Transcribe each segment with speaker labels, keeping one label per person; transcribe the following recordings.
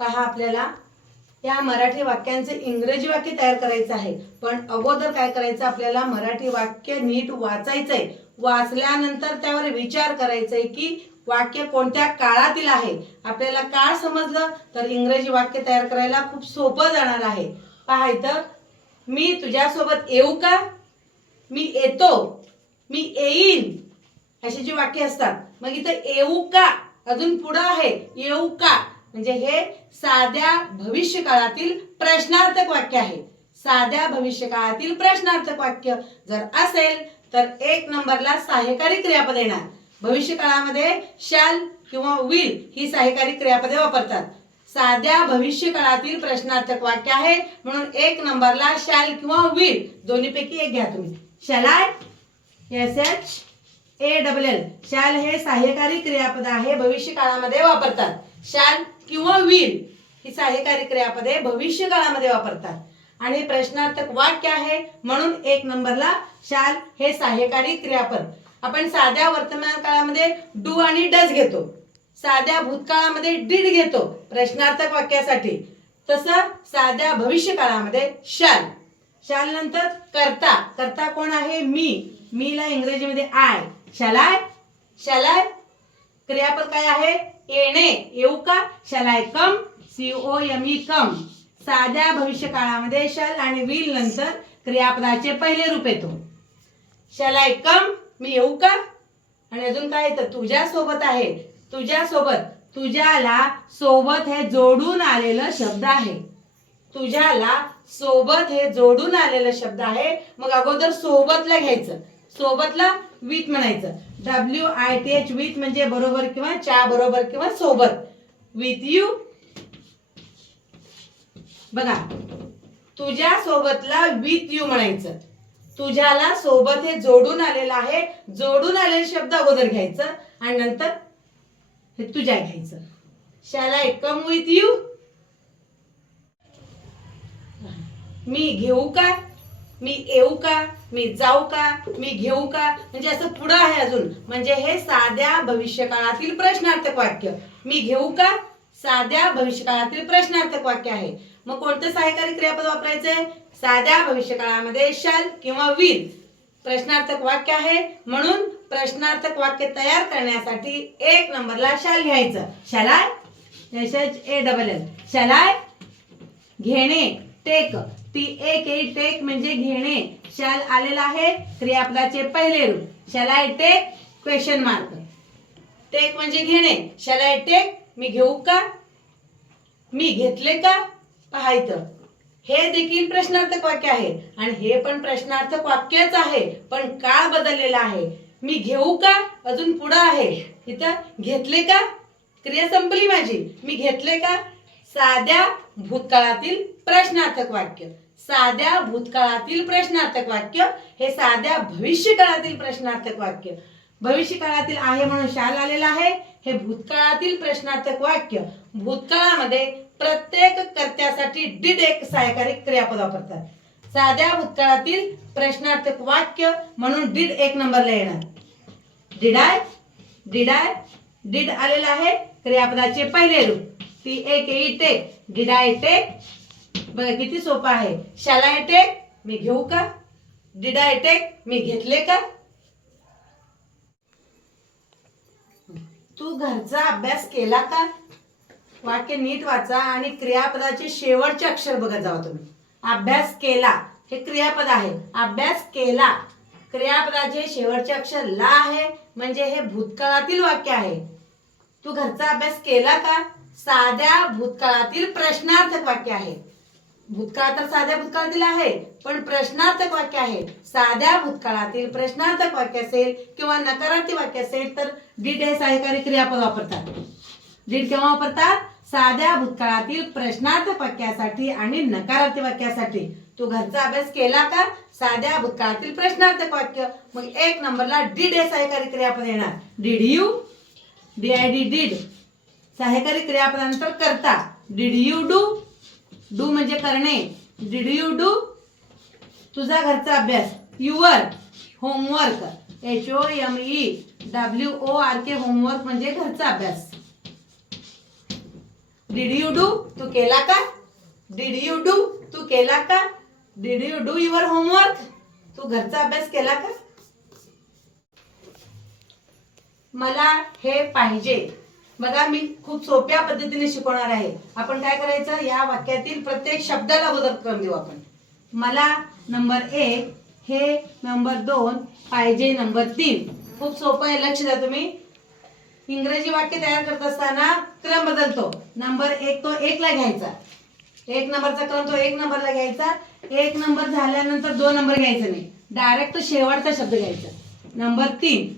Speaker 1: पहा आपल्याला. या मराठी वाक्यांचे इंग्रजी वाक्य तयार करायचं आहे. पण अगोदर काय करायचं आपल्याला? मराठी वाक्य नीट वाचायचं आहे वाचल्यानंतर त्यावर विचार करायचंय की वाक्य कोणत्या काळातील आहे? आपल्याला काळ समजलं तर इंग्रजी वाक्य तयार करायला खूप सोपं जाणार आहे. पहा इथं. मी तुझ्यासोबत येऊ का? मी येतो. मी येईन. अशी जी वाक्य असतात. मग इथं येऊ का? अजून पुढं आहे. येऊ का? म्हणजे हे साध्या भविष्य काळातील प्रश्नार्थक वाक्य आहे. साध्या भविष्य काळातील प्रश्नार्थक वाक्य जर असेल तर एक नंबरला सहाय्यकारी क्रियापद येणार. भविष्य काळामध्ये शाल किंवा विल ही सहाय्यकारी क्रियापदे वापरतात. साध्या भविष्य काळातील प्रश्नार्थक वाक्य आहे म्हणून एक नंबरला शाल किंवा विल दोन्हीपैकी एक घ्या तुम्ही. Shall I S H A double L shall हे सहाय्यकारी क्रियापद आहे भविष्य काळामध्ये वापरतात. शाल किंवा विल ही सहाय्यकारी क्रियापदे भविष्य काळामध्ये वापरतात. आणि प्रश्नार्थक वाक्य आहे म्हणून एक नंबरला शाल हे सहाय्यकारी क्रियापद. आपण साध्या वर्तमान काळामध्ये डू आणि डज घेतो. साध्या भूतकाळामध्ये डीड घेतो प्रश्नार्थक वाक्यासाठी. तसं साध्या भविष्य काळामध्ये शाल. शाल नंतर करता. करता कोण आहे? मी. मीला इंग्रजीमध्ये आय. शालाय? शालाय? क्रियापद काय आहे? येणे येऊ का? Shall I come C O M E come साध्या भविष्य काळामध्ये शल आणि विल नंतर क्रियापदाचे पहिले रूप येतो. शलाय कम मी येऊ का? आणि अजून काय येतं? तुझ्या सोबत आहे. तुझ्या सोबत. तुझ्याला सोबत हे जोडून आलेलं शब्द आहे. तुझ्याला सोबत हे जोडून आलेलं शब्द आहे. मग अगोदर सोबतला घ्यायचं. सोबतला विथ म्हणायचं. W I T H with म्हणजे बरोबर किंवा च्या बरोबर किंवा सोबत. विथ यू बघा. तुझ्या सोबतला विथ यू म्हणायचं. तुझ्याला सोबत हे जोडून आलेलं आहे. जोडून आलेले शब्द अगोदर घ्यायचं आणि नंतर हे तुझ्या घ्यायचं. Shall I come with you मी घेऊ का? मी येऊ का? मी जाऊ का? मी घेऊ का? म्हणजे असं पुढं आहे अजून. म्हणजे हे साध्या भविष्यकाळातील प्रश्नार्थक वाक्य. मी घेऊ का? साध्या भविष्य काळातील प्रश्नार्थक वाक्य आहे. मग कोणतं सहायकारी क्रियापद वापरायचंय? साध्या भविष्य काळामध्ये शल किंवा विल प्रश्नार्थक वाक्य आहे. म्हणून प्रश्नार्थक वाक्य तयार करण्यासाठी एक नंबरला शाल घ्यायचं. Shall I S H A double L shall I घेणे टेक. ती एक ए टेक म्हणजे घेणे. शाल आलेला आहे. क्रियापदाचे पहिले रूप. Shall I take question mark take म्हणजे घेणे. शलाय टेक मी घेऊ का? मी घेतले का? पाहायचं. हे देखील प्रश्नार्थक वाक्य आहे. आणि हे पण प्रश्नार्थक वाक्यच आहे. पण काळ बदललेला आहे. मी घेऊ का? अजून पुढं आहे. इथं घेतले का? क्रिया संपली माझी. मी घेतले का? साध्या भूतकाळातील प्रश्नार्थक वाक्य. साध्या भूतकाळातील प्रश्नार्थक वाक्य हे साध्या भविष्यकाळातील प्रश्नार्थक वाक्य. भविष्यकाळातील आहे म्हणून शाल आलेला आहे हे भूतकाळातील प्रश्नार्थक वाक्य. भूतकाळामध्ये प्रत्येक कर्त्यासाठी डिड एक सहायकारी क्रियापद वापरतात. साध्या भूतकाळातील प्रश्नार्थक वाक्य म्हणून डिड एक नंबरला येणार. डिडाय डिडाय डिड आलेला आहे क्रियापदाचे पहिले रूप. ती एक ई टेक डिडाय टेक बघा किती सोपं आहे? शाला येते मी घेऊ का? डिडा येते मी घेतले का? तू घरचा अभ्यास केला का? वाक्य नीट वाचा आणि क्रियापदाचे शेवटचे अक्षर बघत जावा तुम्ही. अभ्यास केला हे क्रियापद आहे. अभ्यास केला क्रियापदाचे शेवटचे अक्षर ला आहे म्हणजे हे भूतकाळातील वाक्य आहे. तू घरचा अभ्यास केला का? साध्या भूतकाळातील प्रश्नार्थक वाक्य आहे. भूतकाळ तर साध्या भूतकाळातील आहे पण प्रश्नार्थक वाक्य आहे. साध्या भूतकाळातील प्रश्नार्थक वाक्य असेल किंवा नकारार्थी वाक्य असेल तर डीड हे सहकारी क्रियापद वापरतात. डीड केव्हा वापरतात? साध्या भूतकाळातील प्रश्नार्थक वाक्यासाठी आणि नकारार्थी वाक्यासाठी. तू घरचा अभ्यास केला का? साध्या भूतकाळातील प्रश्नार्थक वाक्य. मग एक नंबरला डीड हे सहकारी क्रियापद येणार. Did you D I D did सहाय्यकारी क्रियापदानंतर करता. डिड यू डू डू म्हणजे करणे. डिड यू डू तुझा घरचा अभ्यास. Your homework H O M E W O R K homework म्हणजे घरचा अभ्यास. डिड यू डू तू केला का? डिड यू डू तू केला का? Did you do your homework तू घरचा अभ्यास केला का? मला हे पाहिजे. बघा मी खूप सोप्या पद्धतीने शिकवणार आहे. आपण काय करायचं? या वाक्यातील प्रत्येक शब्दाला अगोदर करून देऊ आपण. मला नंबर एक हे नंबर दोन पाहिजे नंबर तीन. खूप सोपं आहे लक्ष द्या तुम्ही. इंग्रजी वाक्य तयार करत असताना क्रम बदलतो. नंबर एक तो एकला घ्यायचा. एक नंबरचा क्रम तो एक नंबरला घ्यायचा. एक नंबर झाल्यानंतर दोन नंबर घ्यायचा नाही. डायरेक्ट शेवटचा शब्द घ्यायचा. नंबर तीन.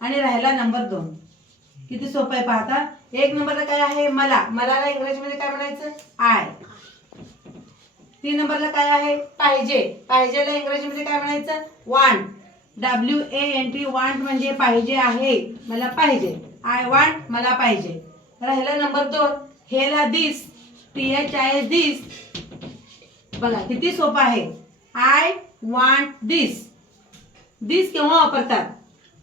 Speaker 1: आणि राहिला नंबर दोन. किती सोपं आहे पाहता? एक नंबरला काय आहे? मला. मलाला इंग्रजीमध्ये काय म्हणायचं? आय तीन नंबरला काय आहे? पाहिजे. पाहिजेला इंग्रजीमध्ये काय म्हणायचं? Want W A N T want म्हणजे पाहिजे आहे. मला पाहिजे. आय वांट मला पाहिजे. राहिला नंबर दोन. हेला this T H I S this बघा किती सोपं आहे? आय वांट दिस दिस केव्हा वापरतात?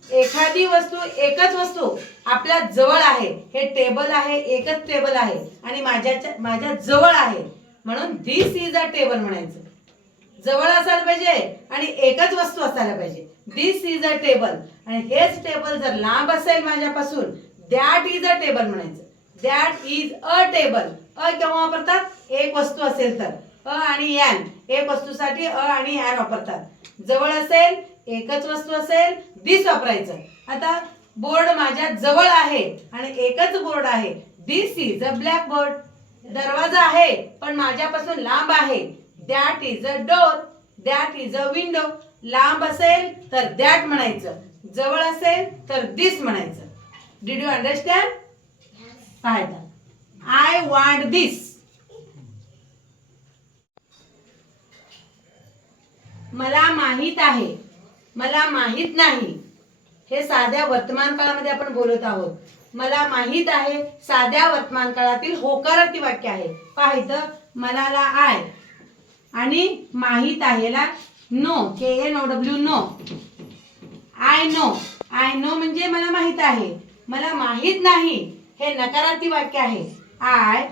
Speaker 1: एखादी वस्तू एकच वस्तू आपल्या जवळ आहे. हे टेबल आहे एकच टेबल आहे. आणि माझ्या माझ्या जवळ आहे. म्हणून दिस इज अ टेबल म्हणायचं. जवळ असायला पाहिजे आणि एकच वस्तू असायला पाहिजे. दिस इज अ टेबल आणि हेच टेबल जर लांब असेल माझ्यापासून दॅट इज अ टेबल म्हणायचं. That is a table a केव्हा वापरतात? एक वस्तू असेल तर. अ आणि यान एक वस्तूसाठी अ आणि यान वापरतात. जवळ असेल एकच वस्तू असेल दिस वापरायचं. आता बोर्ड माझ्या जवळ आहे आणि एकच बोर्ड आहे. This is a black board दरवाजा आहे पण माझ्यापासून लांब आहे. That is a door that is a window लांब असेल तर दॅट म्हणायचं. जवळ असेल तर दिस म्हणायचं. डिड यू अंडरस्टँड पाहायचं आय वॉन्ट दिस मला माहीत आहे. मला माहीत नाही. हे साध्या वर्तमान काळामध्ये आपण बोलत आहोत. मला माहीत आहे साध्या वर्तमान काळातील होकारार्थी वाक्य आहे. पाहितं मलाला आय. आणि माहीत आहे ला know. K N O W know. I know. I know म्हणजे मला माहीत आहे. मला माहीत नाही. हे नकारार्थी वाक्य आहे. I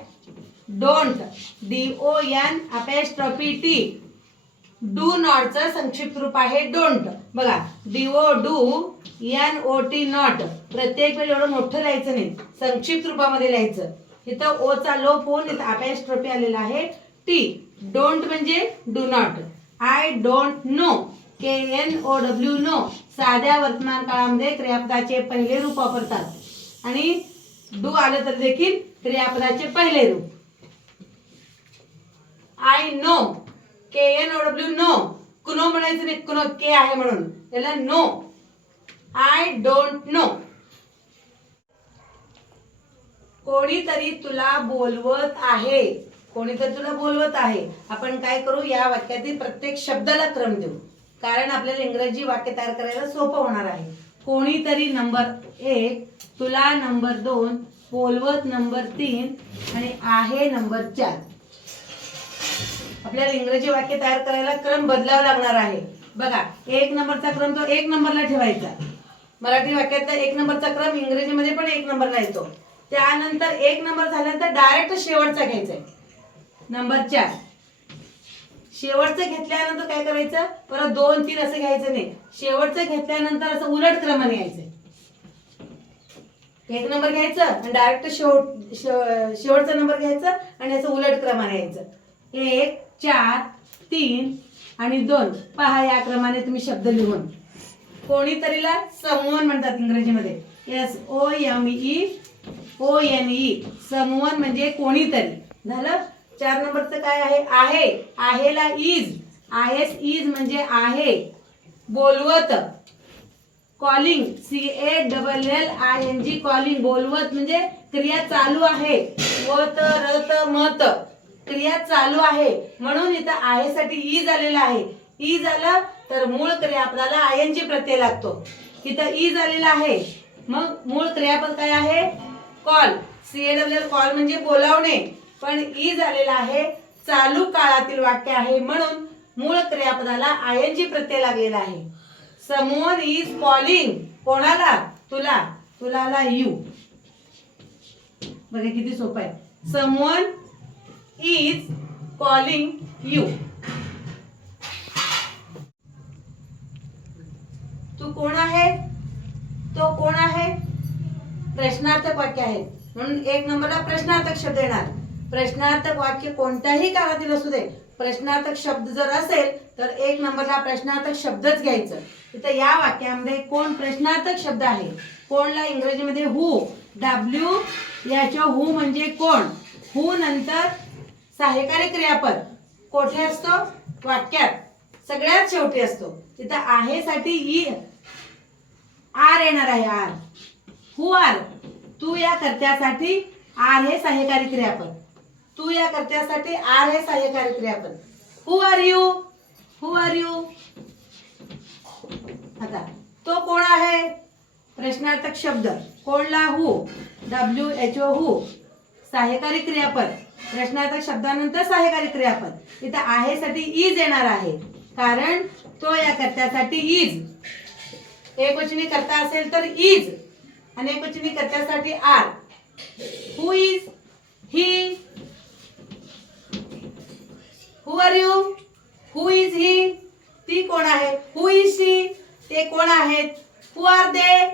Speaker 1: don't. D O N apostrophe T. Do नॉटचं संक्षिप्त रूप आहे डोंट. बघा D O do N O T not. प्रत्येक वेळी एवढं मोठं लिहायचं नाही. संक्षिप्त रूपामध्ये लिहायचं. इथं ओचा लोप होऊन इथं अपेस्ट्रॉफी आलेला आहे. टी डोंट म्हणजे do not. I don't know. K N O W know. साध्या वर्तमान काळामध्ये क्रियापदाचे पहिले रूप वापरतात. आणि डू आलं तर देखील क्रियापदाचे पहिले रूप. I know. K N O W know Kuno म्हणायचं नाही कुनो के आहे म्हणून. त्याला नो आय डोंट नो कोणीतरी तुला बोलवत आहे. कोणीतरी तुला बोलवत आहे. आपण काय करू या वाक्यातील प्रत्येक शब्दाला क्रम देऊ. कारण आपल्याला इंग्रजी वाक्य तयार करायला सोपं होणार आहे. कोणीतरी नंबर एक तुला नंबर दोन बोलवत नंबर तीन आणि आहे नंबर चार. आपल्याला इंग्रजी वाक्य तयार करायला क्रम बदलावा लागणार आहे. बघा एक नंबरचा क्रम तो एक नंबरला ठेवायचा. मराठी वाक्यातला एक नंबरचा क्रम इंग्रजीमध्ये पण एक नंबरला येतो. त्यानंतर एक नंबर झाल्यानंतर डायरेक्ट शेवटचा घ्यायचा आहे. नंबर चार. शेवटचं घेतल्यानंतर काय करायचं? परत दोन तीन असं घ्यायचं नाही. शेवटचं घेतल्यानंतर असं उलट क्रमाने यायचं एक नंबर घ्यायचं आणि डायरेक्ट शेवट शेवटचा नंबर घ्यायचा आणि असं उलट क्रमाने यायचं एक. चार तीन आणि दोन. पहा या क्रमाने तुम्ही शब्द लिहून. कोणीतरीला समूहन म्हणतात इंग्रजीमध्ये. S O M E O N E समूहन म्हणजे कोणीतरी. झालं? चार नंबरचं काय आहे? आहे. आहेला इज आय एस इज म्हणजे आहे. बोलवत. Calling C A double L I N G calling बोलवत म्हणजे क्रिया चालू आहे. वत रत मत. क्रिया चालू आहे. म्हणून इथं आहेसाठी ई झालेला आहे. ई झालं तर मूळ क्रियापदाला आय एन प्रत्यय लागतो. इथं ई झालेला आहे. मग मूळ क्रियापद काय आहे? Call. C A W call म्हणजे बोलावणे. पण ई झालेला आहे. चालू काळातील वाक्य आहे. म्हणून मूळ क्रियापदाला आयनची जी प्रत्यय लागलेला आहे. समोन इज कॉलिंग कोणाला? तुला. तुलाला यू बघा किती सोपं आहे. समवन इज कॉलिंग यू तू कोण आहे? तो कोण आहे? प्रश्नार्थक वाक्य आहे. म्हणून एक नंबरला प्रश्नार्थक शब्द येणार. प्रश्नार्थक वाक्य कोणत्याही काळातील असू दे. प्रश्नार्थक शब्द जर असेल तर एक नंबरला प्रश्नार्थक शब्दच घ्यायचं. तिथं या वाक्यामध्ये कोण प्रश्नार्थक शब्द आहे? कोणला? इंग्रजीमध्ये हु डब्ल्यू याच्या हु म्हणजे कोण? हु नंतर सहाय्यकारी क्रियापद कोठे असतो? वाक्यात. सगळ्यात शेवटी असतो. तिथं आहे साठी ई. आर येणार आहे आर. हु आर तू या कर्त्यासाठी आर हे सहाय्यकारी क्रियापद तू या कर्त्यासाठी आर हे सहाय्यकारी क्रियापद who are you who are you आता तो कोण आहे? प्रश्नार्थक शब्द. कोणला? हु डब्ल्यू एच ओ हु सहाय्यकारी क्रियापद प्रश्नार्थक शब्दानंतर सहाय्यकारी क्रियापद इथं आहे साठी इज येणार आहे. कारण तो या कर्त्यासाठी इज एकवचनी करता असेल तर इज आणि एकवचनी कर्त्यासाठी are who is he who are you who is he ती कोण आहे? हु इज शी ते कोण आहेत? हु आर दे